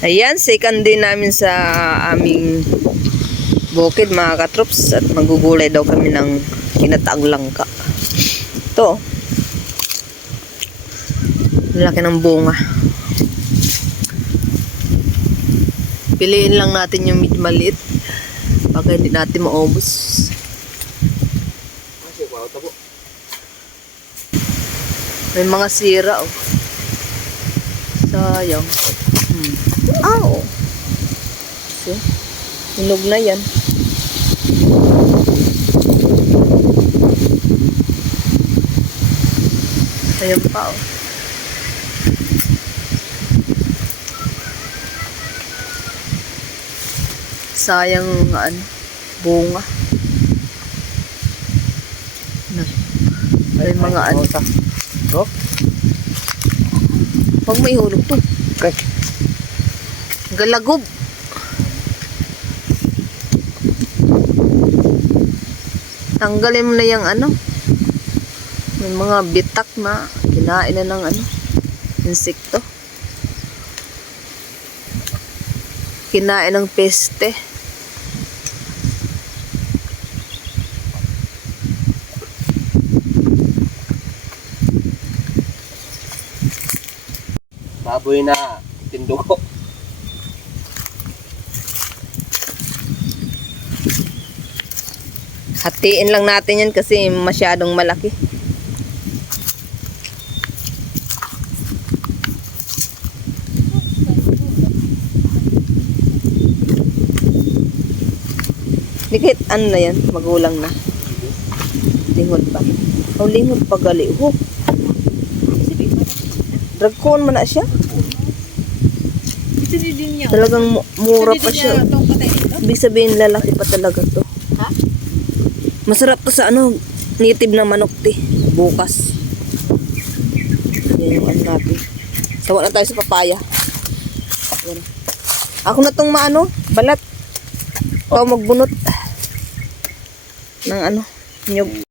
Ayan, second day namin sa aming bukid mga katrops at magugulay daw kami ng kinataang langka. Ito. Laki ng bunga. Piliin lang natin yung medyo maliit baka hindi natin maubos. May mga sira oh. Sayang. Ow! See? Hinog na yan. Ayan pa oh. Sayang ano, bunga. May mga ano. Oh, Huwag may hulog to. okay. Galagob. Tanggalin mo na yung ano. May mga bitak na kinain na ng ano. Insekto. Kinain ng peste. Baboy na tindugo. Hatiin lang natin yan kasi masyadong malaki. Dikit, ano na yan? Magulang na. Lingod pa. Oh, lingod pa gali. Oh. Dragkon man na siya. Talagang mu- mura pa siya. Ibig sabihin lalaki pa talaga to. Ha? Masarap to sa ano, native na manok ti. Bukas. Yan yung ano natin. Sawa na tayo sa papaya. Yan. Ako na tong maano, balat. Ikaw magbunot. Ng ano, nyug.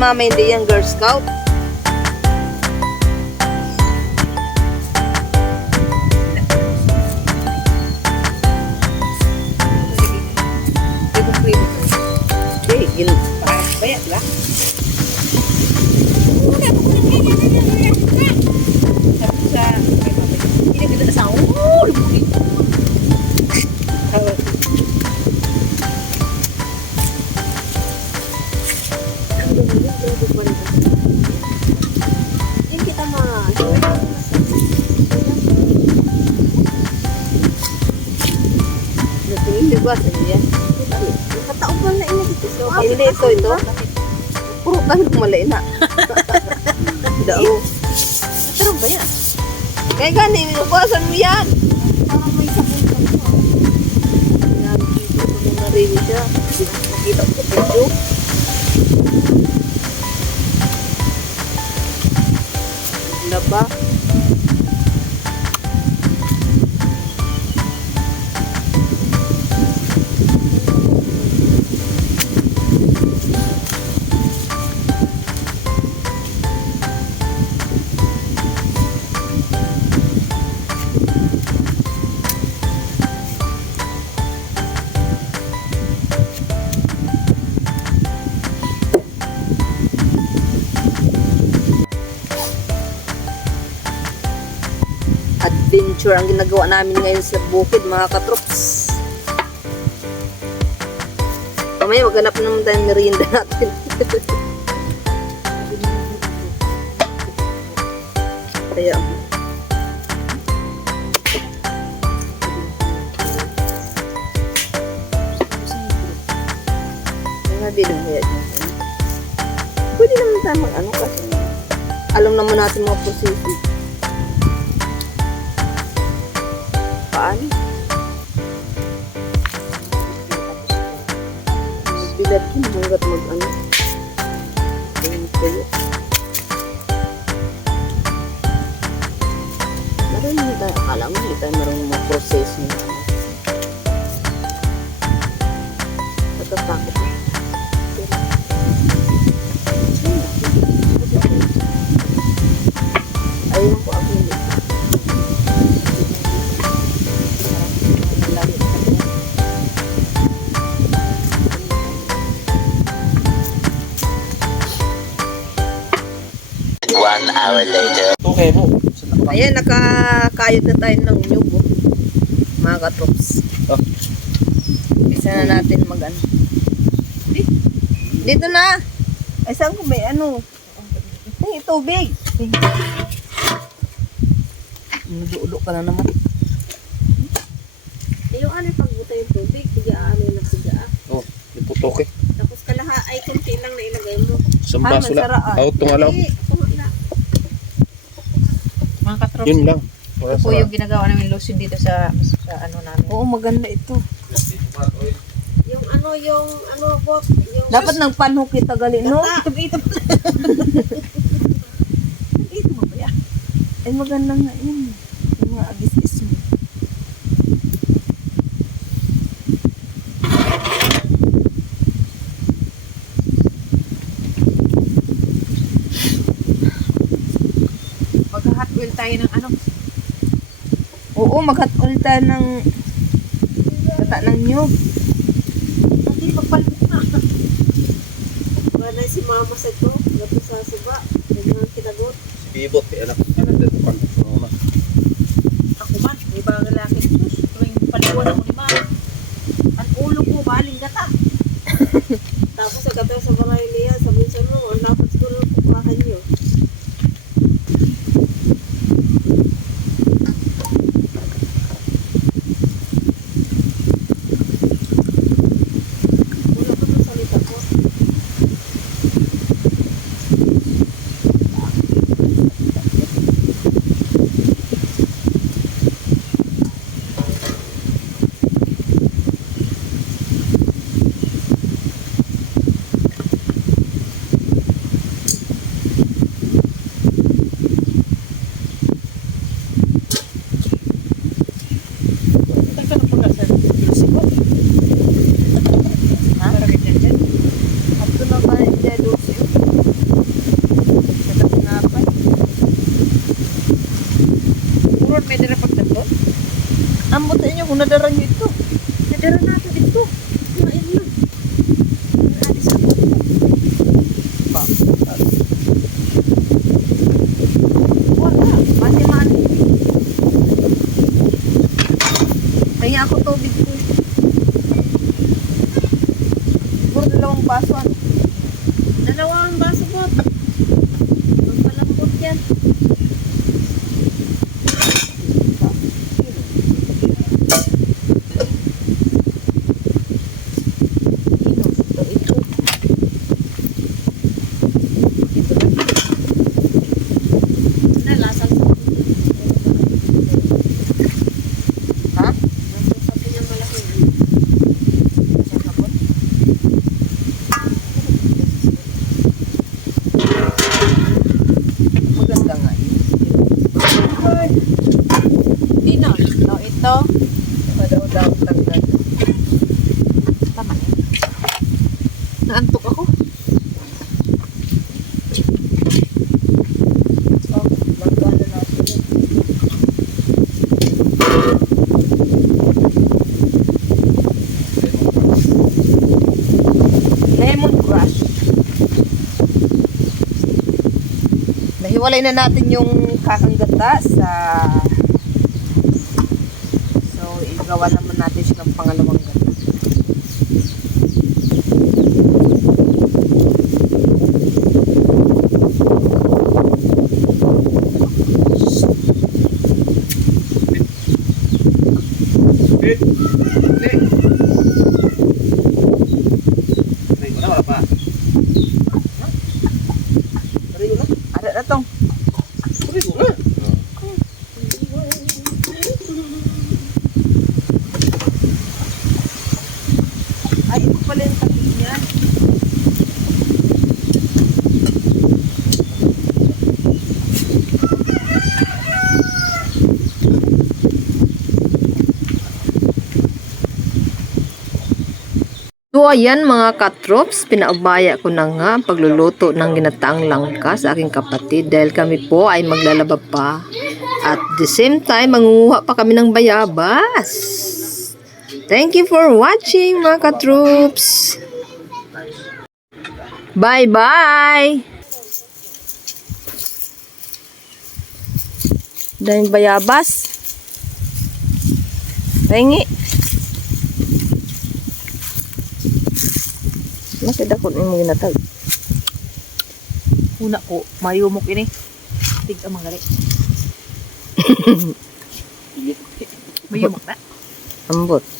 Mama hindi yung Girl Scout? Hindi, gil. Baya, di ba? Ito, ito. Puro kahit malay na. Dao. Pero ba yan? Kaya gani, inubasan mo yan. Adventure ang ginagawa namin ngayon sa bukid, mga katrops. Mamaya maghanap naman tayo ng merienda natin. Kaya, mga binahiyad niya. Pwede naman tayo mag ano kasi alam naman natin mga proseso. Paano? Bilat ko hanggat mag ano. Ayun kayo. Marami tayo. Akala mo hindi tayo marunong mga proseso nakapang. Ayan, nakakayod na tayo ng nyug. oh. Mga katrops. Oh. Isa na natin mag ano. Dito na. Ay, saan ko may ano? Ay, tubig. Nag-ulo ka na naman. Yung ano pagbuta yung tubig, tiga ano yung nagsiga. Oh, yung putok eh. Tapos kalaha ay kunti lang na ilagay mo. Isang Ah, baso lang. Out tong alaw. Hindi, ako nga na. Mga katrops, Yun lang. Ito po sa- yung ginagawa namin lotion dito sa sa ano namin. Oo, maganda ito. Yung ano, yung ano bot, yung Dapat ng panho kita gali, no? Itog-itog. Ito mo ba yan? Ay, maganda nga yun. Yung mga agis-is mo. Mag-hot oil tayo ng ano. Oo, maghat tayo ng gata ng nyug. Hindi, magpalit na. Wala si mama sa ito, gato sa suba. Ganyan ang kinagot. Bibot eh, anak. Anak dito pang ano. Ako man, may mga lalaki sus. Tuwing paliwan ako ni Mama. Ang ulo ko, baling gata. Tapos sa gato sa baray niya, sabi sa mo, ang dapat siguro kumakan niyo. Wala ko ng salita ko. Ito ka na pagkasal. Sigo. Ha? Parang ganyan dyan. Ato na ba yung jealousy? Sa tinapay. Puro may dala pagdatot. Ambot sa inyo kung nadarang ito. Nadara natin dito. Kumain yun. Alis ako. Ba? Wala. Mati-mati. Kaya ako tubig ko. Siguro dalawang baso. ano? Dalawang baso bot. Magpalambot yan. Ito, ito. Ito lang. Na, lasang sa Ha? Lasang sa pinyang malaki. Saan ka po? Maganda nga yun. Dino. No, ito. Madaw-daw tanggal. Tama na. Naantok ako. Oh, magkano natin yun? Lemon crush. Nahiwalay na natin yung kakang gata sa magawa naman natin siya ng pangalawang gabi. Bit! Bit! Ay, wala, wala pa. Aray, wala. Ada na tong. Aray, wala. Ay, ito pala yung tabi niya. So ayan mga katrops, pinaubaya ko na nga pagluluto ng ginataang langka sa aking kapatid dahil kami po ay maglalaba pa. At the same time, mangunguha pa kami ng bayabas. Thank you for watching mga katrops. Bye-bye! Daming bayabas. Pahingi. Masaya ko yung ginatag. Una ko, mayumok ini. Tig ang mga. Mayumok na. Ambot.